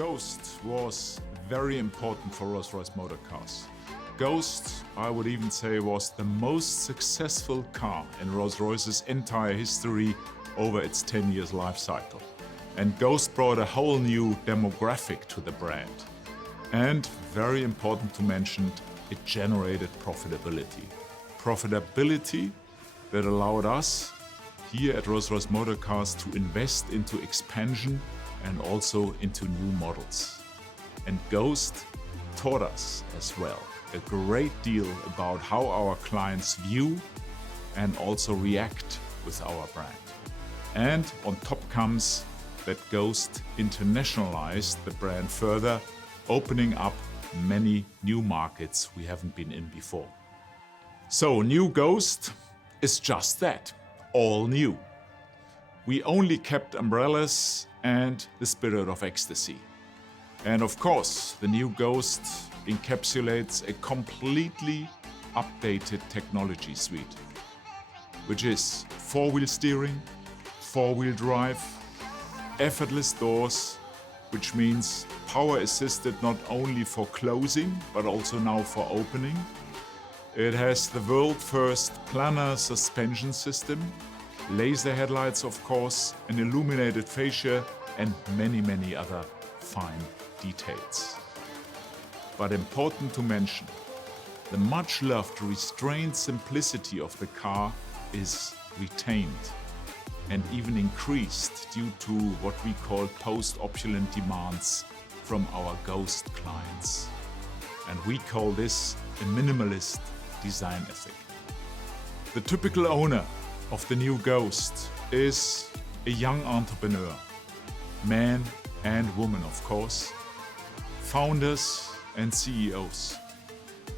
Ghost was very important for Rolls-Royce motor cars. Ghost, I would even say, was the most successful car in Rolls-Royce's entire history over its 10 years life cycle. And Ghost brought a whole new demographic to the brand. And very important to mention, it generated profitability. Profitability that allowed us here at Rolls-Royce Motor Cars to invest into expansion and also into new models. And Ghost taught us as well a great deal about how our clients view and also react with our brand. And on top comes that Ghost internationalized the brand further, opening up many new markets we haven't been in before. So new Ghost is just that, all new. We only kept umbrellas and the spirit of ecstasy. And of course, the new Ghost encapsulates a completely updated technology suite, which is four-wheel steering, four-wheel drive, effortless doors, which means power assisted not only for closing, but also now for opening. It has the world first Planar suspension system, laser headlights of course, an illuminated fascia and many other fine details. But important to mention, the much loved restrained simplicity of the car is retained and even increased due to what we call Post Opulent demands from our Ghost clients. And we call this a minimalist design ethic. The typical owner of the new Ghost is a young entrepreneur, man and woman of course, founders and CEOs.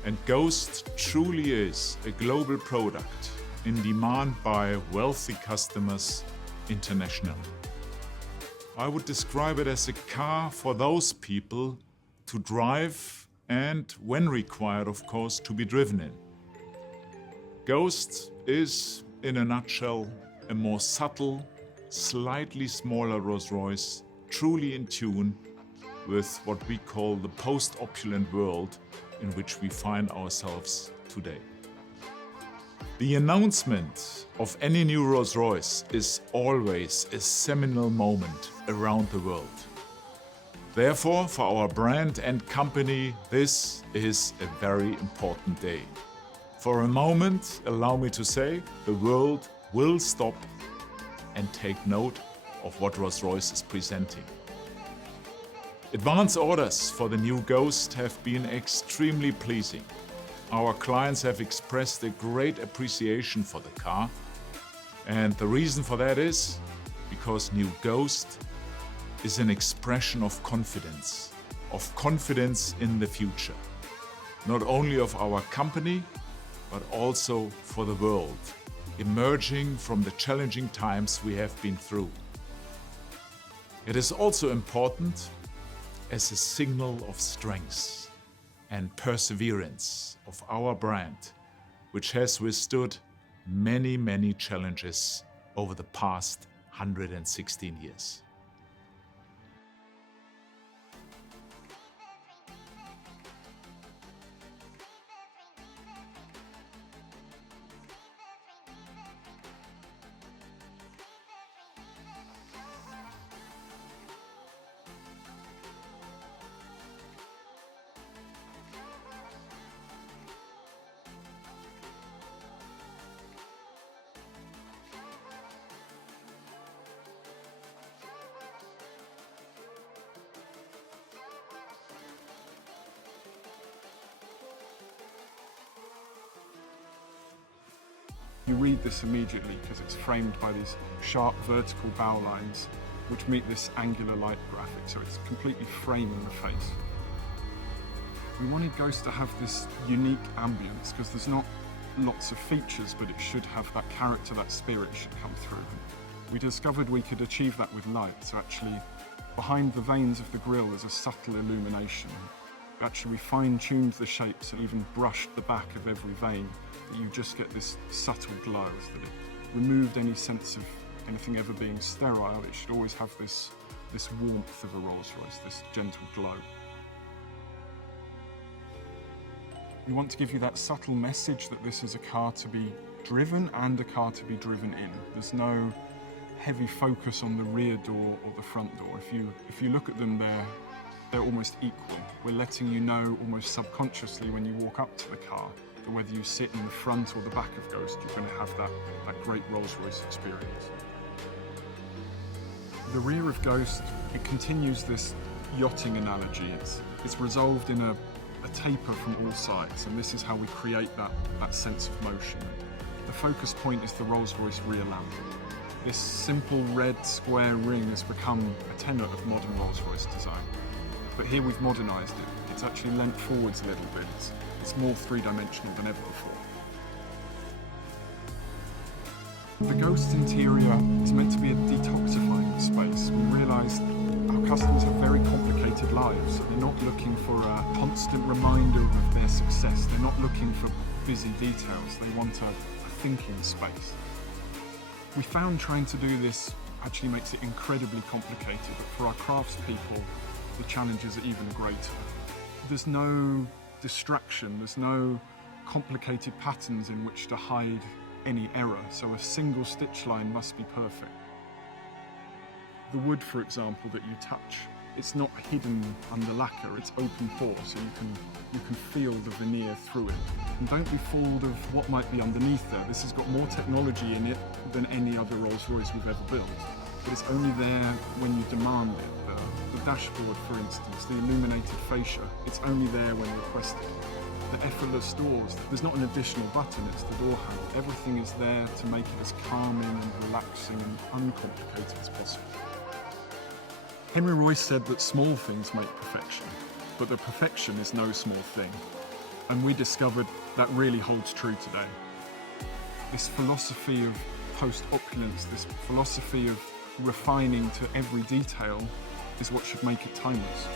And Ghost truly is a global product in demand by wealthy customers internationally. I would describe it as a car for those people to drive and, when required of course, to be driven in. Ghost is, in a nutshell, a more subtle, slightly smaller Rolls-Royce, truly in tune with what we call the post-opulent world in which we find ourselves today. The announcement of any new Rolls-Royce is always a seminal moment around the world. Therefore, for our brand and company, this is a very important day. For a moment, allow me to say, the world will stop and take note of what Rolls-Royce is presenting. Advance orders for the new Ghost have been extremely pleasing. Our clients have expressed a great appreciation for the car. And the reason for that is because new Ghost is an expression of confidence in the future. Not only of our company, but also for the world, emerging from the challenging times we have been through. It is also important as a signal of strength and perseverance of our brand, which has withstood many challenges over the past 116 years. You read this immediately because it's framed by these sharp vertical bow lines which meet this angular light graphic, so it's completely framing the face. We wanted Ghost to have this unique ambience because there's not lots of features, but it should have that character, that spirit should come through. We discovered we could achieve that with light, so actually behind the veins of the grille there's a subtle illumination. Actually we fine-tuned the shapes and even brushed the back of every vein. You just get this subtle glow, so that it removed any sense of anything ever being sterile. It should always have this this warmth of a Rolls-Royce, this gentle glow. We want to give you that subtle message that this is a car to be driven and a car to be driven in. There's no heavy focus on the rear door or the front door. If you look at them, they're almost equal. We're letting you know almost subconsciously when you walk up to the car that whether you sit in the front or the back of Ghost, you're going to have that great Rolls-Royce experience. The rear of Ghost, it continues this yachting analogy. It's resolved in a taper from all sides, and this is how we create that sense of motion. The focus point is the Rolls-Royce rear lamp. This simple red square ring has become a tenet of modern Rolls-Royce design. But here we've modernised it. It's actually leant forwards a little bit. It's more three-dimensional than ever before. The Ghost interior is meant to be a detoxifying space. We realised our customers have very complicated lives, so they're not looking for a constant reminder of their success. They're not looking for busy details. They want a thinking space. We found trying to do this actually makes it incredibly complicated, but for our craftspeople, the challenges are even greater. There's no distraction, there's no complicated patterns in which to hide any error, so a single stitch line must be perfect. The wood, for example, that you touch, it's not hidden under lacquer, it's open pore, so you can feel the veneer through it. And don't be fooled of what might be underneath there. This has got more technology in it than any other Rolls-Royce we've ever built, but it's only there when you demand it. The dashboard, for instance, the illuminated fascia, it's only there when requested. The effortless doors, there's not an additional button, it's the door handle. Everything is there to make it as calming and relaxing and uncomplicated as possible. Henry Royce said that small things make perfection, but that perfection is no small thing. And we discovered that really holds true today. This philosophy of post opulence, this philosophy of refining to every detail is what should make it timeless.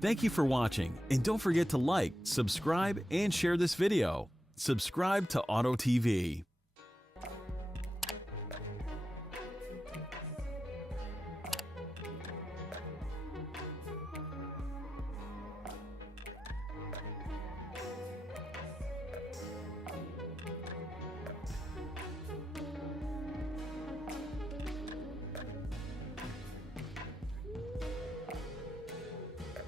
Thank you for watching, and don't forget to like, subscribe, and share this video. Subscribe to Auto TV.